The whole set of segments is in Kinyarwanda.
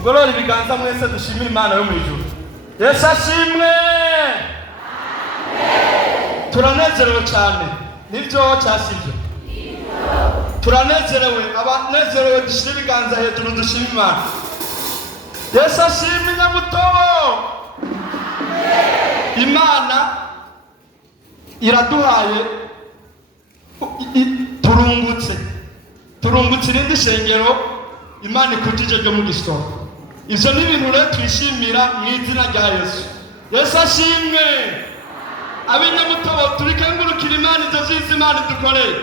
mugorora ibiganza mwese dushimira Imana yo mu ijuru. Yesu ashimwe. Turanezerewe cyane. Nibyo cyasivye. Turanezerewe, abanezerewe dushira ibiganza hejuru dushimira Imana. Yesu ashimwe Nyamutobo. Imana iraduhaye turungutse irindi shengero Imana ikutije ryo mu gisoro. Ivyo ni ibintu rero twishimira mu izina rya Yesu. Yesu ashimwe. Ab'Inyamutobo turikengurukira Imana izo zizi Imana dukoreye.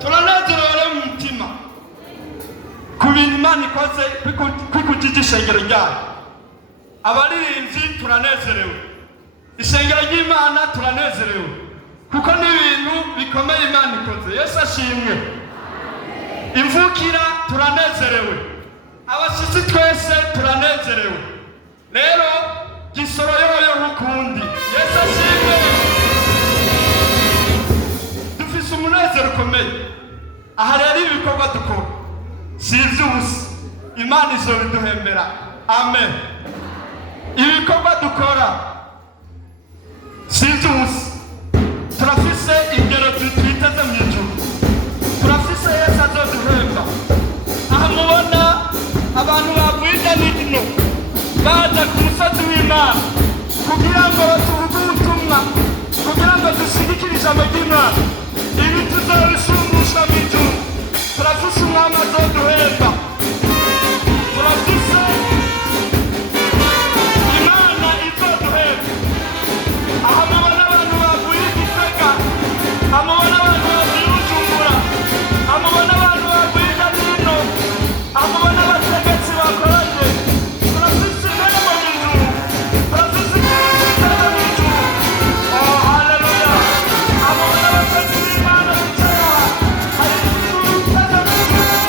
Turanezerewe mu mutima ku bintu Imana ikoze kwikutije ishengero ryayo. Abaririmbyi turanezerewe, ishengero ry'Imana turanezerewe kuko ni ibintu bikomeye Imana ikoze. Yesu ashimwe. Imvukira turanezerewe, abashitsi twese turanezerewe. Rero gisoro yoyo rukundi. Yesu ashimwe. Dufise umunezero ukomeye. Aha rero ibikorwa dukora si ivy'ubusa, Imana izobiduhembera. Amen. Ibikorwa dukora si ivy'ubusa. Turafise ingero twiteze mu ijuru. Turafise Yesu azoduhemba. Aha mubona abantu bavuye n'ino baza ku musozi w'Imana kugira ngo tuvuge ubutumwa, kugira ngo dushigikire ijambo ry'Imana. Ibi tuzobishumbusha mu ijuru. Turafise umwami azoduhemba. Turafise Imana izoduhemba. Aha mubona abantu bavuye Gitega, aha mubona abantu bavuye Bujumbura, aha mubona abantu bavuye n'ino, aha mubona abategetsi bakoranye. Turafise intebe mu ijuru. Turafise intebe mu ijuru. Oh, haleluya. Aha mubona abakozi b'Imana bicaye aha. Hari intebe mu ijuru.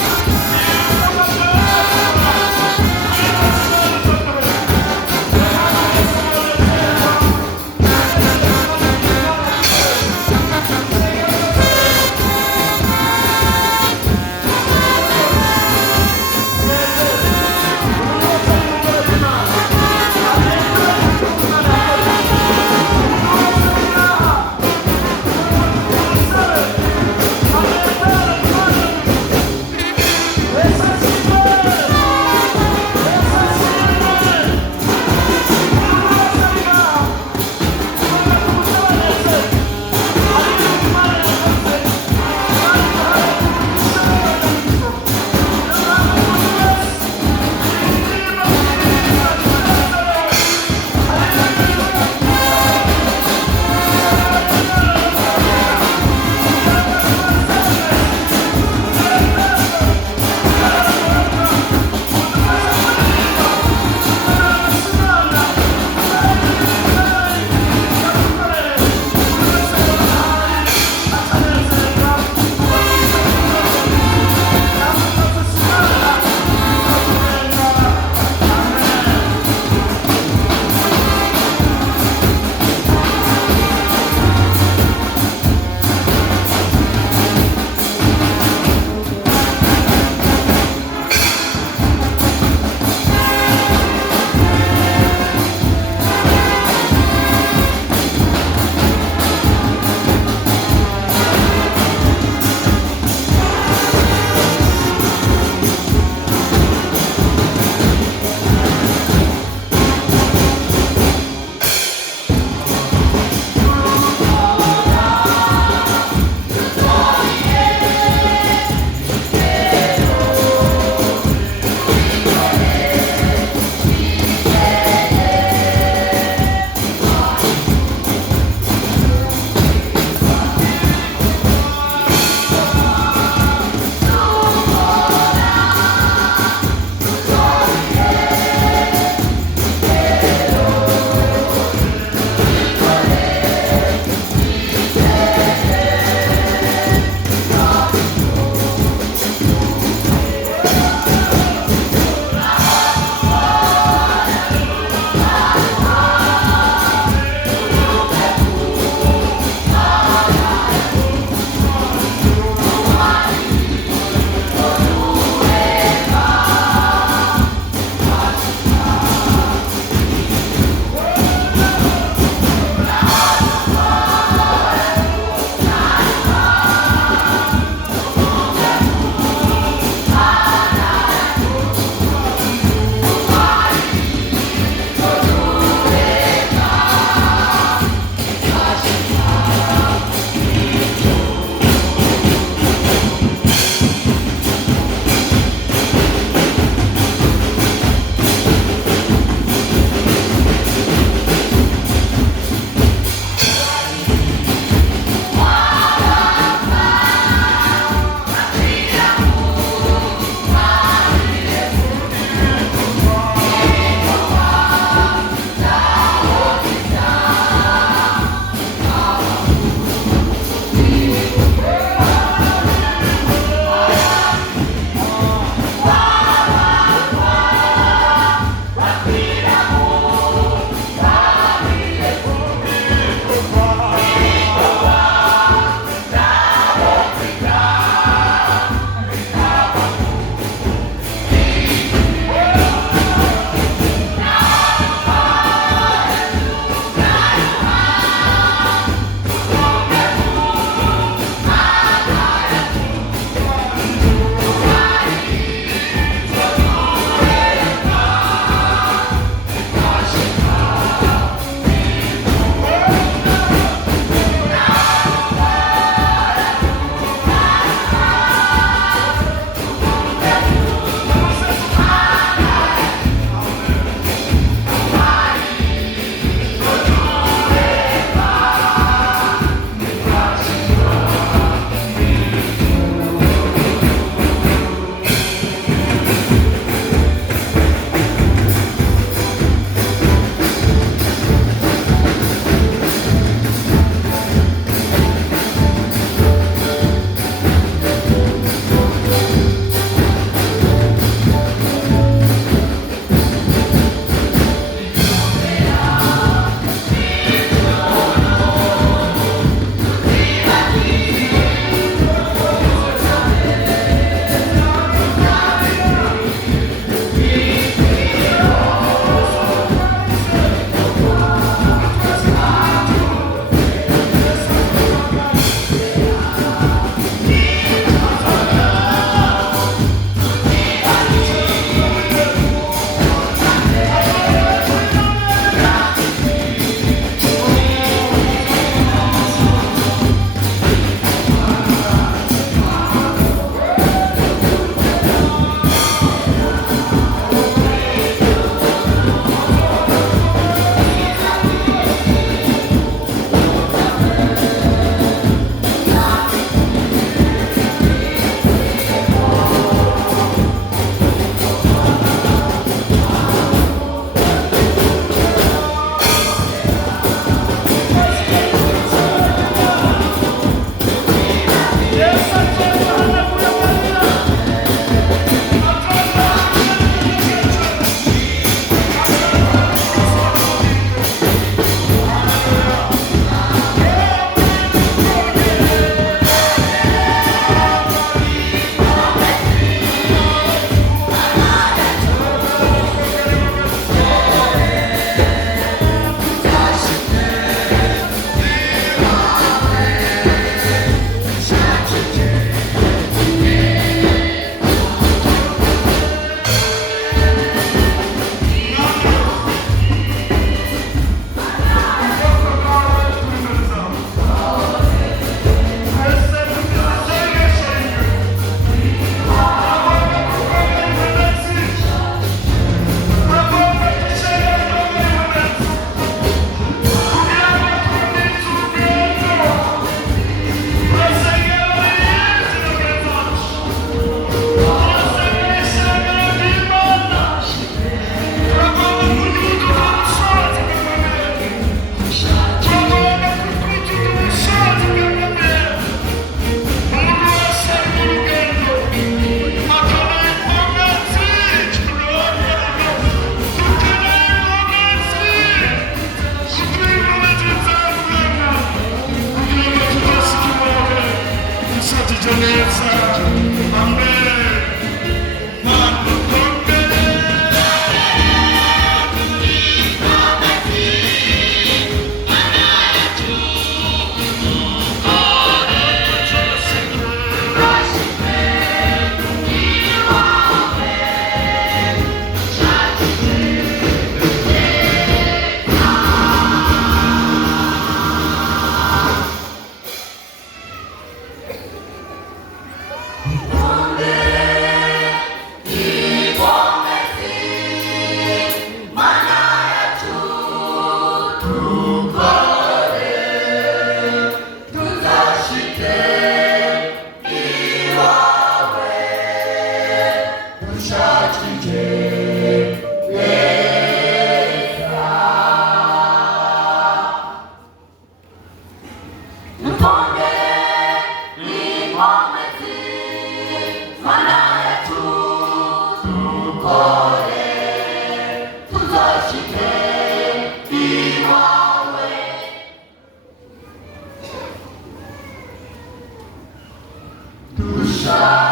Shine.